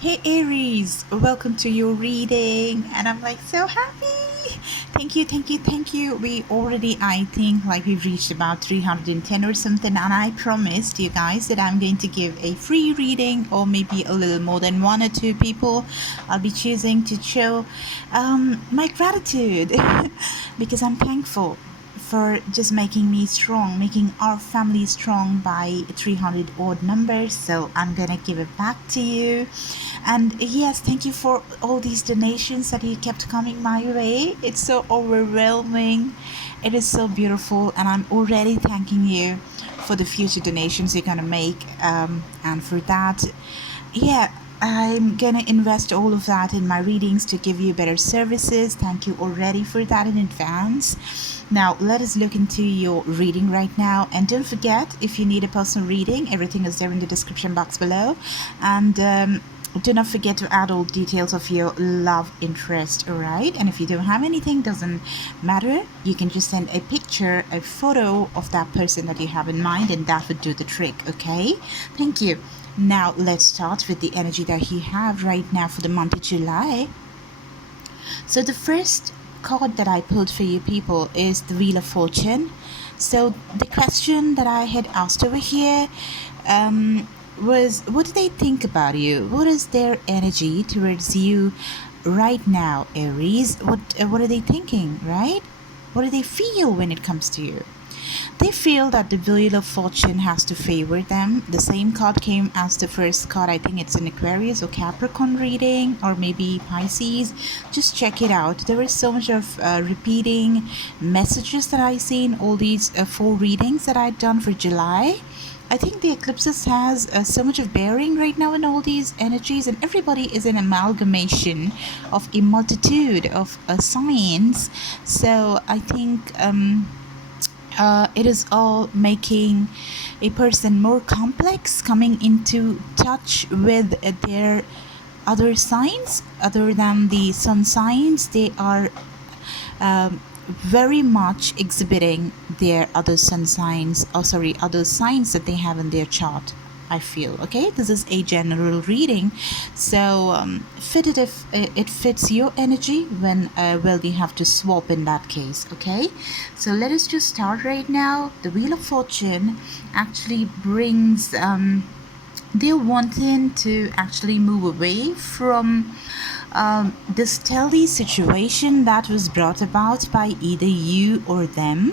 Hey Aries, welcome to your reading, and I'm like so happy. Thank you, thank you, thank you. We already, I think, like we've reached about 310 or something, and I promised you guys that I'm going to give a free reading, or maybe a little more than one or two people. I'll be choosing to show my gratitude because I'm thankful for just making me strong, making our family strong by 300 odd numbers. So I'm gonna give it back to you. And yes, thank you for all these donations that you kept coming my way. It's so overwhelming. It is so beautiful, and I'm already thanking you for the future donations you're gonna make. And for that, yeah, I'm gonna invest all of that in my readings to give you better services. Thank you already for that in advance. Now let us look into your reading right now, and don't forget, if you need a personal reading, everything is there in the description box below. And do not forget to add all details of your love interest, all right? And if you don't have anything, doesn't matter, you can just send a picture, a photo of that person that you have in mind, and that would do the trick. Okay, thank you. Now let's start with the energy that you have right now for the month of July. So the first card that I pulled for you people is the Wheel of Fortune. So the question that I had asked over here was, what do they think about you? What is their energy towards you right now, Aries? What are they thinking, right? What do they feel when it comes to you? They feel that the Wheel of Fortune has to favor them. The same card came as the first card. I think it's an Aquarius or Capricorn reading, or maybe Pisces. Just check it out. There is so much of repeating messages that I see in all these 4 readings that I've done for July. I think the eclipses has so much of bearing right now in all these energies, and everybody is an amalgamation of a multitude of signs. So I think it is all making a person more complex, coming into touch with their other signs other than the sun signs. They are very much exhibiting their other sun signs, other signs that they have in their chart, I feel. Okay, this is a general reading, so fit it if it fits your energy. When well, you have to swap in that case. Okay, so let us just start right now. The Wheel of Fortune actually brings they're wanting to actually move away from this stealthy situation that was brought about by either you or them.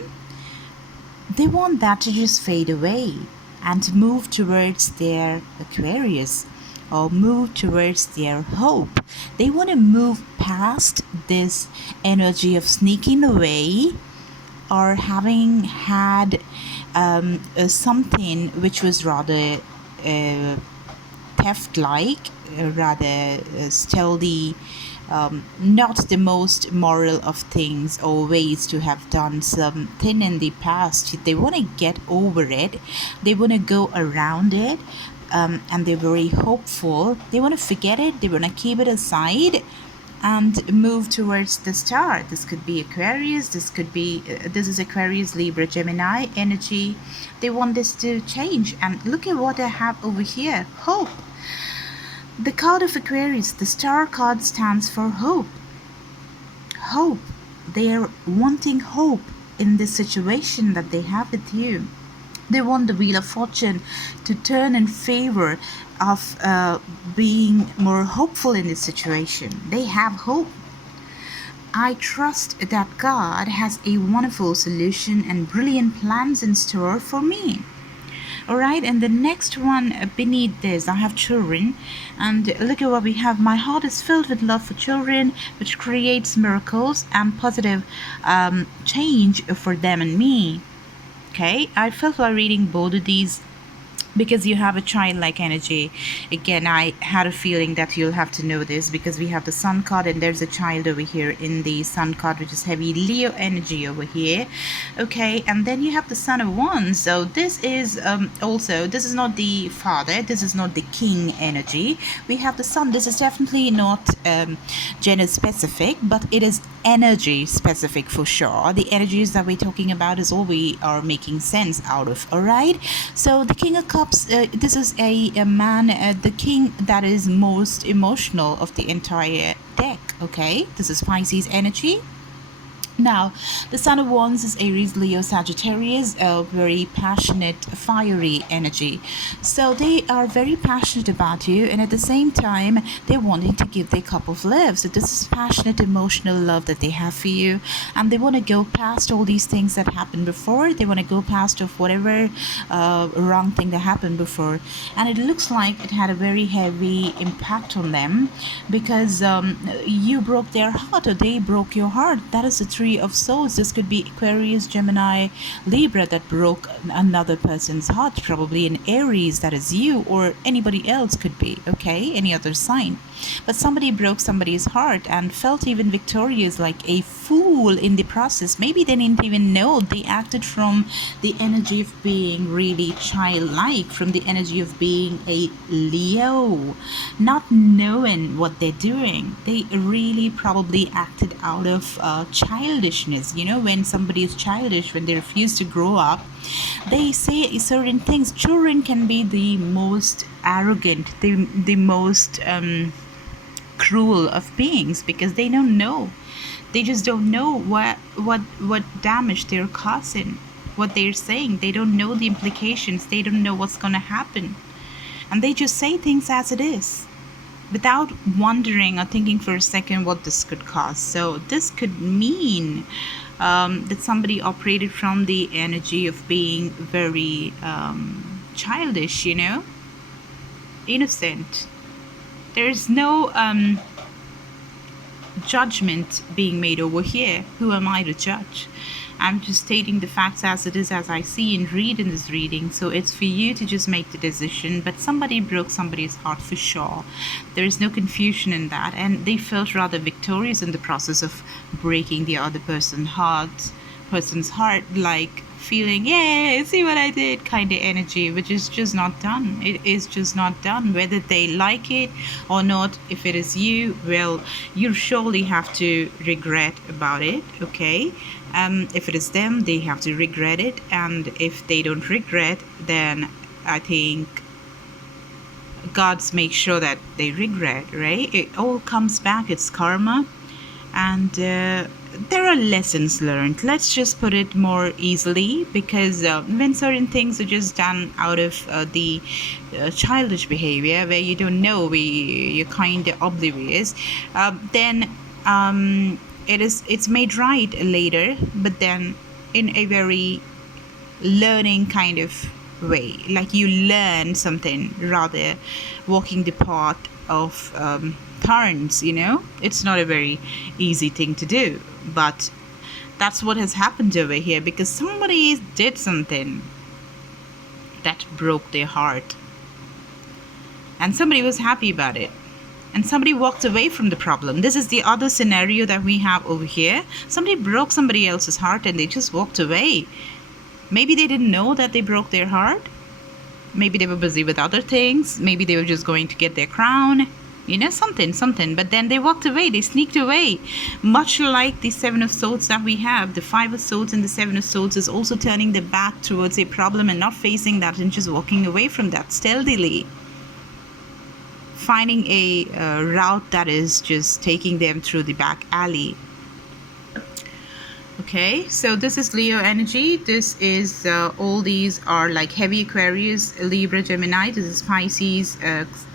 They want that to just fade away and to move towards their Aquarius, or move towards their hope. They want to move past this energy of sneaking away, or having had something which was rather theft-like, rather stealthy, not the most moral of things or ways to have done something in the past. They want to get over it. They want to go around it, and they're very hopeful. They want to forget it. They want to keep it aside and move towards the star. This could be Aquarius. This is Aquarius, Libra, Gemini energy. They want this to change. And look at what I have over here. Hope. The card of Aquarius, the star card, stands for hope. Hope. They are wanting hope in this situation that they have with you. They want the Wheel of Fortune to turn in favor of being more hopeful in this situation. They have hope. I trust that God has a wonderful solution and brilliant plans in store for me. Alright, and the next one beneath this, I have children, and look at what we have. My heart is filled with love for children, which creates miracles and positive change for them and me. Okay, I felt while reading both of these, because you have a childlike energy. Again, I had a feeling that you'll have to know this, because we have the Sun card, and there's a child over here in the Sun card, which is heavy Leo energy over here. Okay, and then you have the Son of Wands. So this is also, this is not the father, this is not the king energy. We have the Sun. This is definitely not gender specific, but it is energy specific for sure. The energies that we're talking about is all we are making sense out of. All right, so the King of Cups Cups, this is a man, the king that is most emotional of the entire deck, okay? This is Pisces energy. Now, the Son of Wands is Aries, Leo, Sagittarius, a very passionate, fiery energy. So they are very passionate about you, and at the same time, they're wanting to give their cup of love. So this is passionate, emotional love that they have for you, and they want to go past all these things that happened before. They want to go past of whatever wrong thing that happened before, and it looks like it had a very heavy impact on them because you broke their heart, or they broke your heart. That is the Three of Swords. This could be Aquarius, Gemini, Libra that broke another person's heart, probably an Aries, that is you, or anybody else could be, okay, any other sign. But somebody broke somebody's heart and felt even victorious, like a fool in the process. Maybe they didn't even know. They acted from the energy of being really childlike, from the energy of being a Leo, not knowing what they're doing. They really probably acted out of childishness. You know, when somebody is childish, when they refuse to grow up, they say certain things. Children can be the most arrogant, the most cruel of beings, because they don't know. They just don't know what damage they're causing, what they're saying. They don't know the implications. They don't know what's going to happen, and they just say things as it is without wondering or thinking for a second what this could cause. So this could mean that somebody operated from the energy of being very childish, you know, innocent. There's no judgment being made over here. Who am I to judge? I'm just stating the facts as it is, as I see and read in this reading. So it's for you to just make the decision. But somebody broke somebody's heart for sure. There is no confusion in that. And they felt rather victorious in the process of breaking the other person's heart, like feeling, yeah, see what I did kind of energy, which is just not done. It is just not done. Whether they like it or not, if it is you, well, you surely have to regret about it, okay? If it is them, they have to regret it. And if they don't regret, then I think God's make sure that they regret, right? It all comes back. It's karma. And there are lessons learned. Let's just put it more easily, because when certain things are just done out of the childish behavior, where you don't know, you're kind of oblivious, then it's made right later, but then in a very learning kind of way, like you learn something rather walking the path of thorns, you know. It's not a very easy thing to do, but that's what has happened over here, because somebody did something that broke their heart, and somebody was happy about it, and somebody walked away from the problem. This is the other scenario that we have over here. Somebody broke somebody else's heart and they just walked away. Maybe they didn't know that they broke their heart. Maybe they were busy with other things. Maybe they were just going to get their crown, you know, something. But then they walked away. They sneaked away. Much like the Seven of Swords that we have. The Five of Swords and the Seven of Swords is also turning their back towards a problem and not facing that, and just walking away from that stealthily. Finding a route that is just taking them through the back alley. Okay, so this is Leo energy. This is all these are like heavy Aquarius, Libra, Gemini. This is Pisces,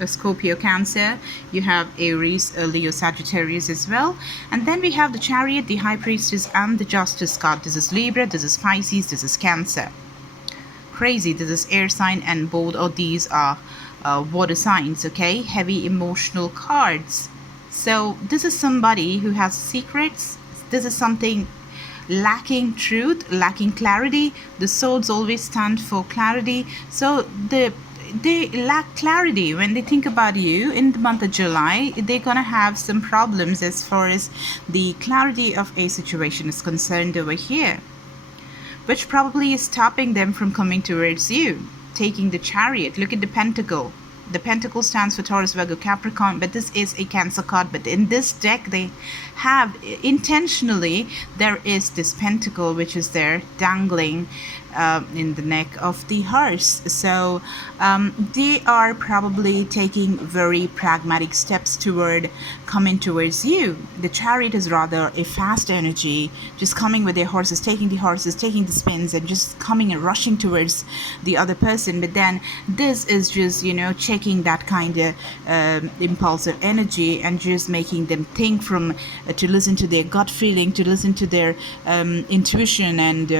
Scorpio, Cancer. You have Aries, Leo, Sagittarius as well. And then we have the Chariot, the High Priestess, and the Justice card. This is Libra, this is Pisces, this is Cancer. Crazy. This is air sign, and both of these are water signs, okay? Heavy emotional cards. So this is somebody who has secrets. This is something lacking truth, lacking clarity. The swords always stand for clarity. So they lack clarity when they think about you in the month of July. They're gonna have some problems as far as the clarity of a situation is concerned over here, which probably is stopping them from coming towards you. Taking the Chariot, look at the Pentacle. The Pentacle stands for Taurus, Virgo, Capricorn, but this is a Cancer card. But in this deck, they have intentionally, there is this Pentacle which is there dangling, in the neck of the horse. So they are probably taking very pragmatic steps toward coming towards you. The chariot is rather a fast energy, just coming with their horses, taking the spins, and just coming and rushing towards the other person. But then this is just, checking that kind of impulsive energy and just making them think from to listen to their gut feeling, to listen to their intuition, and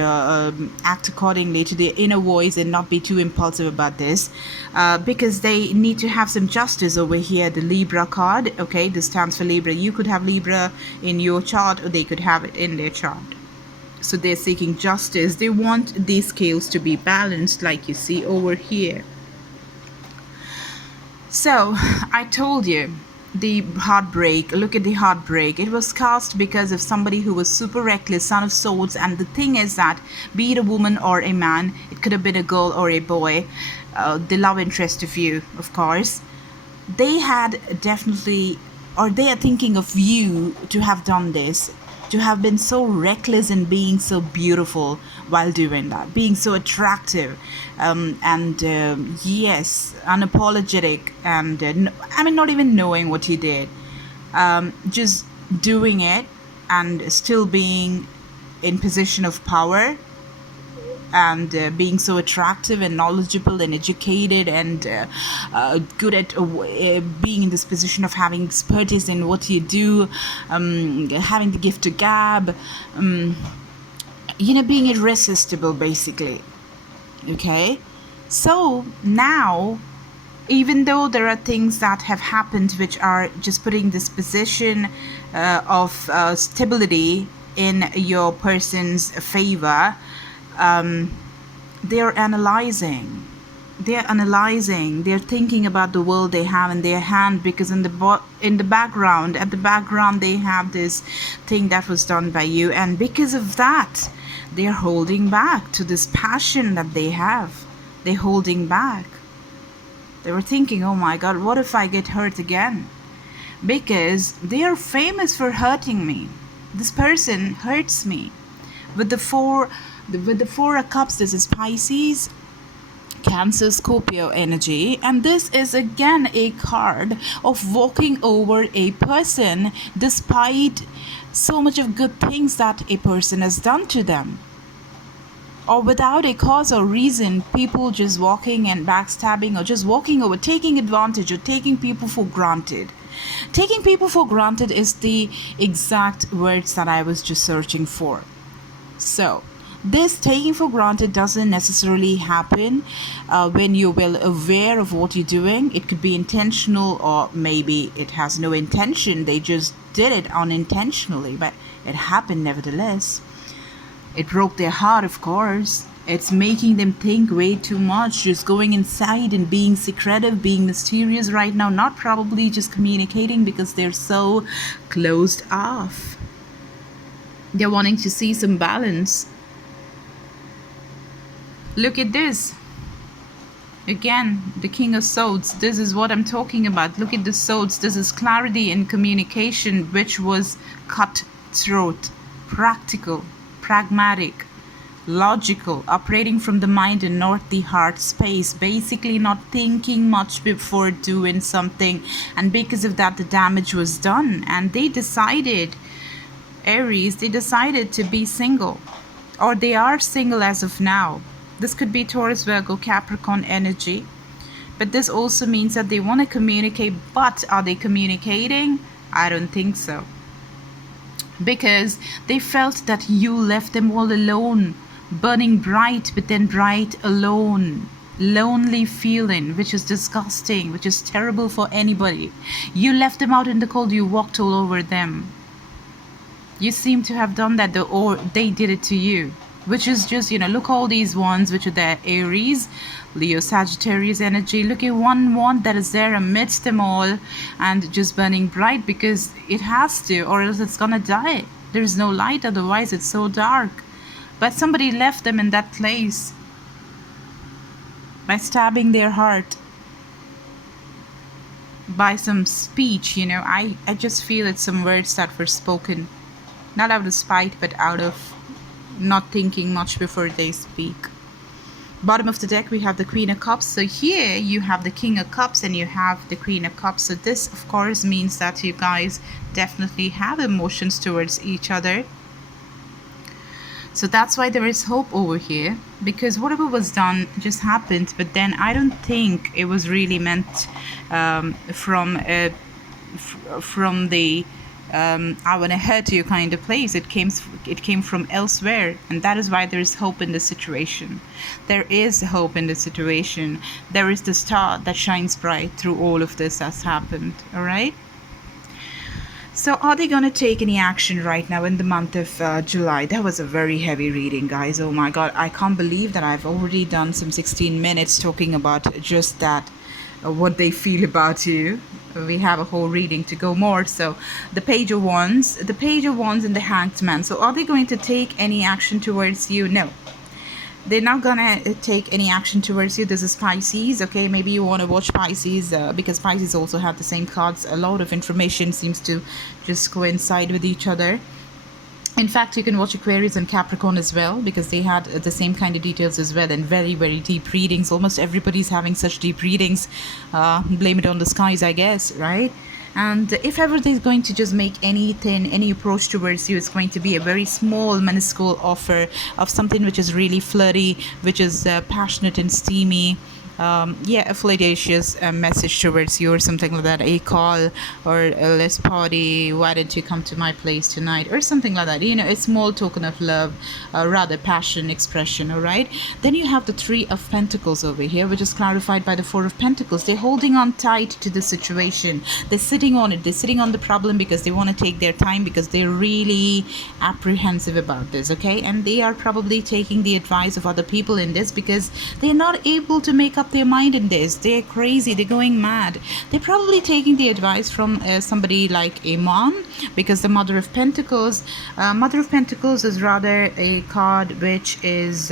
act accordingly to their inner voice, and not be too impulsive about this, because they need to have some justice over here. The Libra card, okay, this stands for Libra. You could have Libra in your chart, or they could have it in their chart. So they're seeking justice. They want these scales to be balanced, like you see over here. So I told you, the heartbreak, look at the heartbreak. It was cast because of somebody who was super reckless, Son of Swords. And the thing is that, be it a woman or a man, it could have been a girl or a boy, the love interest of you, of course, they had definitely, or they are thinking of you to have done this, to have been so reckless in being so beautiful while doing that, being so attractive, and yes, unapologetic, and not even knowing what you did, just doing it, and still being in position of power, and being so attractive and knowledgeable and educated, and good at being in this position of having expertise in what you do, having the gift to gab, being irresistible, basically. Okay, so now, even though there are things that have happened which are just putting this position of stability in your person's favor, they're analyzing, they're thinking about the world they have in their hand, because in the background, they have this thing that was done by you, and because of that, they're holding back to this passion that they have. They're holding back. They were thinking, oh my God, what if I get hurt again? Because they are famous for hurting me. This person hurts me. With the four of Cups, this is Pisces, Cancer, Scorpio energy, and this is again a card of walking over a person despite so much of good things that a person has done to them, or without a cause or reason. People just walking and backstabbing, or just walking over, taking advantage, or taking people for granted. Taking people for granted is the exact words that I was just searching for. So this taking for granted doesn't necessarily happen when you're well aware of what you're doing. It could be intentional, or maybe it has no intention. They just did it unintentionally, but it happened nevertheless. It broke their heart, of course. It's making them think way too much, just going inside and being secretive, being mysterious right now, not probably just communicating because they're so closed off. They're wanting to see some balance. Look at this. Again, the King of Swords. This is what I'm talking about. Look at the swords. This is clarity in communication, which was cutthroat, practical, pragmatic, logical, operating from the mind and not the heart space, basically not thinking much before doing something, and because of that the damage was done. And they decided, Aries, they decided to be single, or they are single as of now. This could be Taurus, Virgo, Capricorn energy, but this also means that they want to communicate. But are they communicating? I don't think so, because they felt that you left them all alone, burning bright, but then bright alone. Lonely feeling, which is disgusting, which is terrible for anybody. You left them out in the cold. You walked all over them. You seem to have done that, or they did it to you, which is just, look, all these ones, which are there: Aries, Leo, Sagittarius energy. Look at one that is there amidst them all, and just burning bright because it has to, or else it's gonna die. There's no light, otherwise it's so dark. But somebody left them in that place by stabbing their heart, by some speech. I just feel it's some words that were spoken, not out of spite, but out of not thinking much before they speak. Bottom of the deck, we have the Queen of Cups. So here you have the King of Cups and you have the Queen of Cups. So this, of course, means that you guys definitely have emotions towards each other. So that's why there is hope over here, because whatever was done just happened. But then I don't think it was really meant from the I want to hurt you kind of place. It came from elsewhere, and that is why there is hope in this situation. There is hope in this situation. There is the star that shines bright through all of this that's happened. All right. So are they going to take any action right now in the month of July? That was a very heavy reading, guys. Oh my God, I can't believe that I've already done some 16 minutes talking about just that. What they feel about you. We have a whole reading to go more. So the Page of Wands and the Hanged Man. So are they going to take any action towards you? No, they're not gonna take any action towards you. This is Pisces. Okay, maybe you want to watch Pisces because Pisces also have the same cards. A lot of information seems to just coincide with each other. In fact, you can watch Aquarius and Capricorn as well, because they had the same kind of details as well, and very, very deep readings. Almost everybody's having such deep readings. Blame it on the skies, I guess, right? And if ever they're going to just make any approach towards you, it's going to be a very small, minuscule offer of something which is really flirty, which is passionate and steamy. A flirtatious message towards you or something like that, a call or a let's party, why don't you come to my place tonight, or something like that, a small token of love, rather passion expression. All right, then you have the Three of Pentacles over here, which is clarified by the Four of Pentacles. They're holding on tight to the situation. They're sitting on it. They're sitting on the problem because they want to take their time, because they're really apprehensive about this. Okay, and they are probably taking the advice of other people in this, because they're not able to make up their mind in this. They're crazy, they're going mad. They're probably taking the advice from somebody like a mom, because the Mother of Pentacles is rather a card which is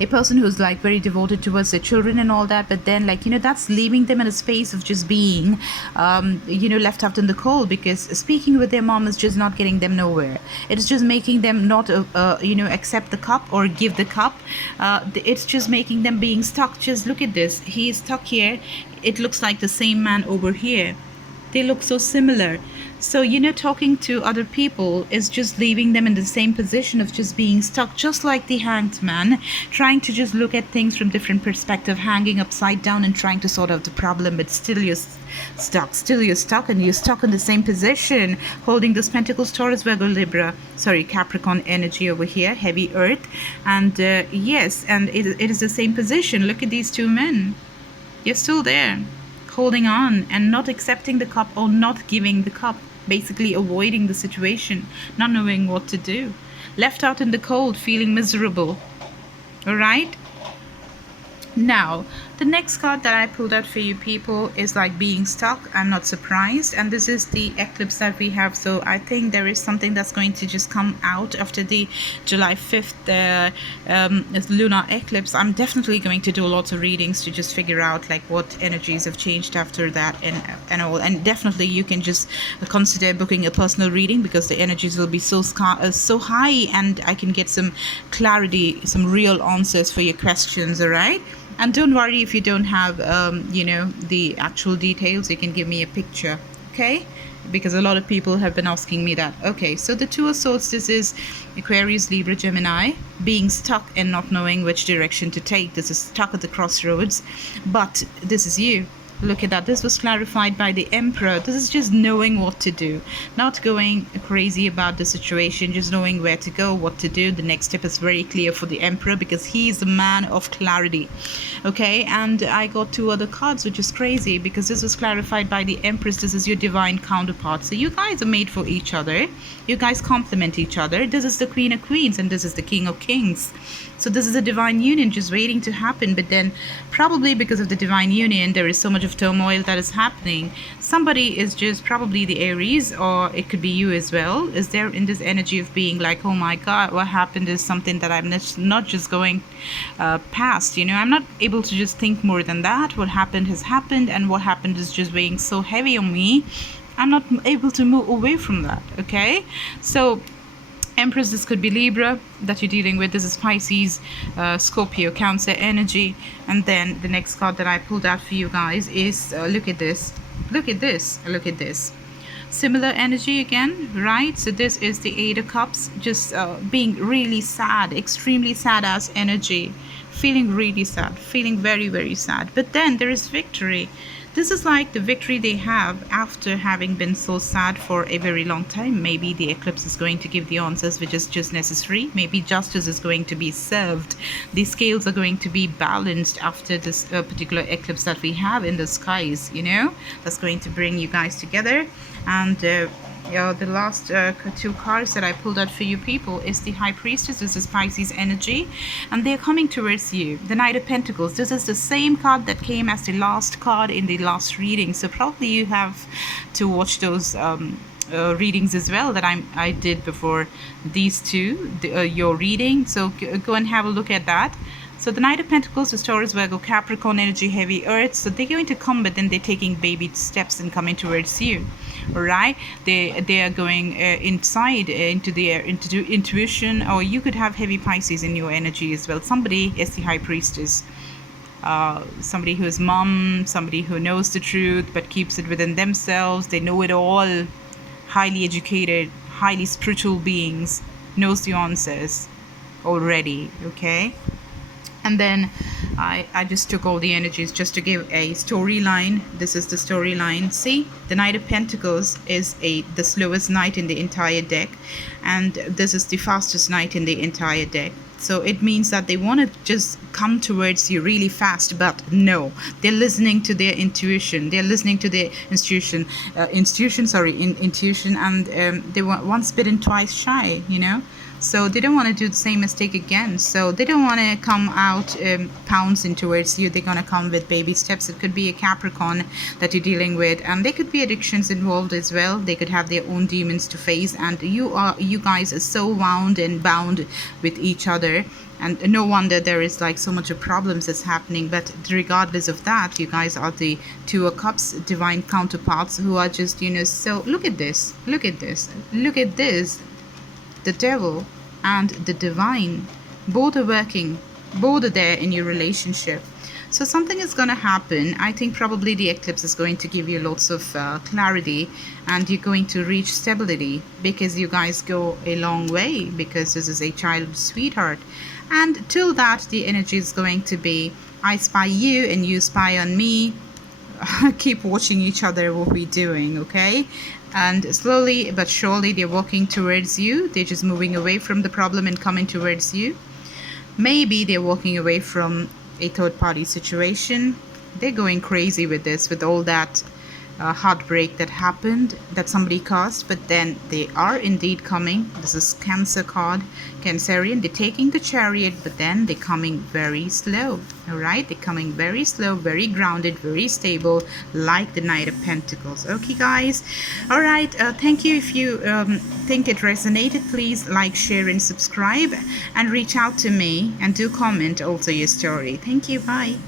a person who's like very devoted towards their children and all that, but then that's leaving them in a space of just being left out in the cold, because speaking with their mom is just not getting them nowhere. It's just making them not accept the cup or give the cup. It's just making them being stuck. Just look at this, he's stuck here. It looks like the same man over here. They look so similar. So, talking to other people is just leaving them in the same position of just being stuck, just like the Hanged Man, trying to just look at things from different perspective, hanging upside down and trying to sort out the problem, but still you're stuck, and you're stuck in the same position, holding this Pentacles, Taurus, Virgo, Libra, Capricorn energy over here, heavy earth. And yes, and it is the same position. Look at these two men. You're still there, holding on and not accepting the cup or not giving the cup, basically avoiding the situation, not knowing what to do, left out in the cold, feeling miserable. All right, now the next card that I pulled out for you people is like being stuck. I'm not surprised, and this is the eclipse that we have. So I think there is something that's going to just come out after the July 5th lunar eclipse. I'm definitely going to do lots of readings to just figure out like what energies have changed after that and all. And definitely you can just consider booking a personal reading, because the energies will be so high, and I can get some clarity, some real answers for your questions. All right. And don't worry if you don't have, the actual details. You can give me a picture, okay? Because a lot of people have been asking me that. Okay, so the Two of Swords, this is Aquarius, Libra, Gemini, being stuck and not knowing which direction to take. This is stuck at the crossroads, but this is you. Look at that. This was clarified by the Emperor. This is just knowing what to do, not going crazy about the situation, just knowing where to go, what to do. The next step is very clear for the Emperor, because he's a man of clarity. Okay, and I got two other cards, which is crazy, because this was clarified by the Empress. This is your divine counterpart. So you guys are made for each other. You guys complement each other. This is the Queen of Queens, and this is the King of Kings. So this is a divine union just waiting to happen. But then probably because of the divine union, there is so much of turmoil that is happening. Somebody is just probably the Aries, or it could be you as well, is there in this energy of being like, oh my God, what happened is something that I'm not just going past. I'm not able to just think more than that. What happened has happened, and what happened is just weighing so heavy on me. I'm not able to move away from that. Okay, so Empress, this could be Libra that you're dealing with. This is Pisces, Scorpio, Cancer energy. And then the next card that I pulled out for you guys is, look at this. Look at this. Look at this. Similar energy again, right? So this is the Eight of Cups, just being really sad, extremely sad as energy. Feeling really sad, feeling very, very sad. But then there is victory. This is like the victory they have after having been so sad for a very long time. Maybe the eclipse is going to give the answers which is just necessary. Maybe justice is going to be served. The scales are going to be balanced after this particular eclipse that we have in the skies, you know. That's going to bring you guys together. And the last two cards that I pulled out for you people is the High Priestess. This is Pisces energy, and they're coming towards you. The Knight of Pentacles. This is the same card that came as the last card in the last reading. So probably you have to watch those readings as well that I did before these two, your reading. So go and have a look at that. So the Knight of Pentacles is Taurus, Virgo, Capricorn energy, heavy earth. So they're going to come, but then they're taking baby steps and coming towards you. All right, they are going inside into their intuition, or you could have heavy Pisces in your energy as well. Somebody is the High Priestess. Somebody who is mom, somebody who knows the truth but keeps it within themselves. They know it all. Highly educated, highly spiritual beings, knows the answers already. Okay. And then I just took all the energies just to give a storyline. This is the storyline. See, the Knight of Pentacles is the slowest knight in the entire deck, and this is the fastest knight in the entire deck. So it means that they want to just come towards you really fast, but no, they're listening to their intuition. They're listening to their intuition, and they were once bitten, twice shy, you know. So they don't want to do the same mistake again. So they don't want to come out pouncing towards you. They're going to come with baby steps. It could be a Capricorn that you're dealing with, and there could be addictions involved as well. They could have their own demons to face, and you guys are so wound and bound with each other. And no wonder there is like so much of problems that's happening. But regardless of that, you guys are the Two of Cups, divine counterparts who are just, you know, so look at this, look at this, look at this. The devil and the divine, both are working, both are there in your relationship. So something is going to happen. I think probably the eclipse is going to give you lots of clarity, and you're going to reach stability because you guys go a long way, because this is a childhood sweetheart. And till that, the energy is going to be, I spy you and you spy on me. Keep watching each other, what we're doing, okay? And slowly but surely they're walking towards you. They're just moving away from the problem and coming towards you. Maybe they're walking away from a third-party situation. They're going crazy with this, with all that heartbreak that happened, that somebody caused. But then they are indeed coming. This is Cancer card, Cancerian. They're taking the Chariot, but then they're coming very slow. All right, they're coming very slow, very grounded, very stable, like the Knight of Pentacles. Okay, guys. All right, thank you. If you think it resonated, please like, share, and subscribe, and reach out to me, and do comment also your story. Thank you. Bye.